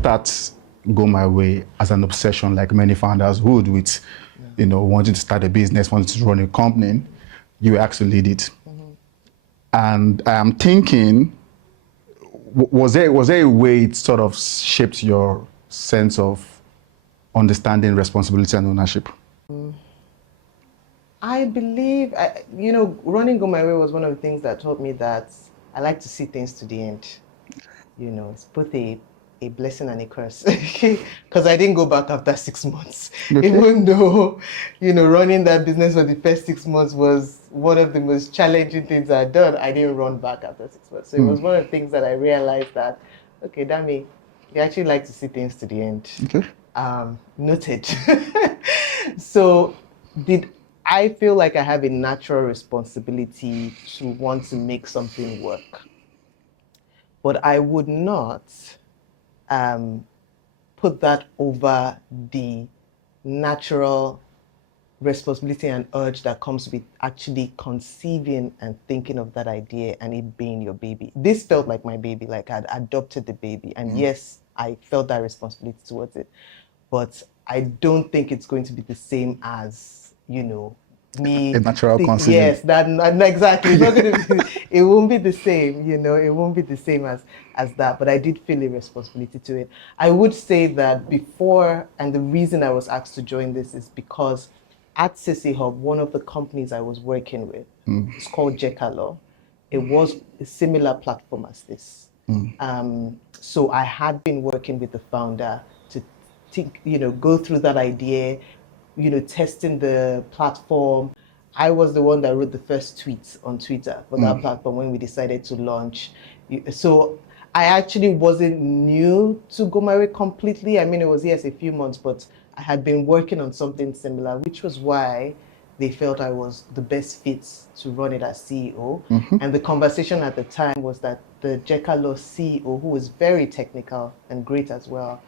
start Go My Way as an obsession, like many founders would, with wanting to start a business, wanting to run a company. You actually lead it. And I'm thinking, was there a way it sort of shaped your sense of understanding responsibility and ownership? I believe, running Go My Way was one of the things that taught me that I like to see things to the end. It's both a blessing and a curse because I didn't go back after 6 months. Okay. Even though, running that business for the first 6 months was one of the most challenging things I'd done, I didn't run back after 6 months. So it was one of the things that I realized that, okay, Dami, you actually like to see things to the end. Okay. Noted. So did I feel like I have a natural responsibility to want to make something work? But I would not put that over the natural responsibility and urge that comes with actually conceiving and thinking of that idea and it being your baby. This felt like my baby, like I'd adopted the baby. And yes, I felt that responsibility towards it. But I don't think it's going to be the same as, me. A natural conceiving. Yes, exactly. It's not going to be, it won't be the same, it won't be the same as that. But I did feel a responsibility to it. I would say that before, and the reason I was asked to join this is because at CC Hub, one of the companies I was working with, it's called Jekalo. It was a similar platform as this. So I had been working with the founder to think, go through that idea, testing the platform. I was the one that wrote the first tweets on Twitter for that platform when we decided to launch. So I actually wasn't new to Go My Way completely. I mean, it was, yes, a few months, but I had been working on something similar, which was why they felt I was the best fit to run it as CEO. And the conversation at the time was that the Jekalo CEO, who was very technical and great as well,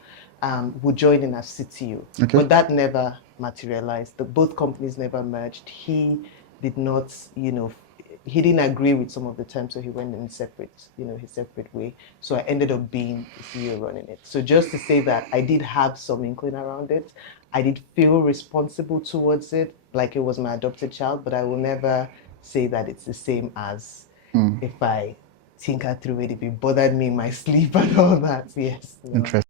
would join in as CTO. Okay. But that never materialized. Both companies never merged. He did not, he didn't agree with some of the terms, so he went in separate, his separate way. So I ended up being the CEO running it. So just to say that I did have some inkling around it. I did feel responsible towards it, like it was my adopted child, but I will never say that it's the same as if I tinker through it, if it bothered me in my sleep and all that. Yes. No. Interesting.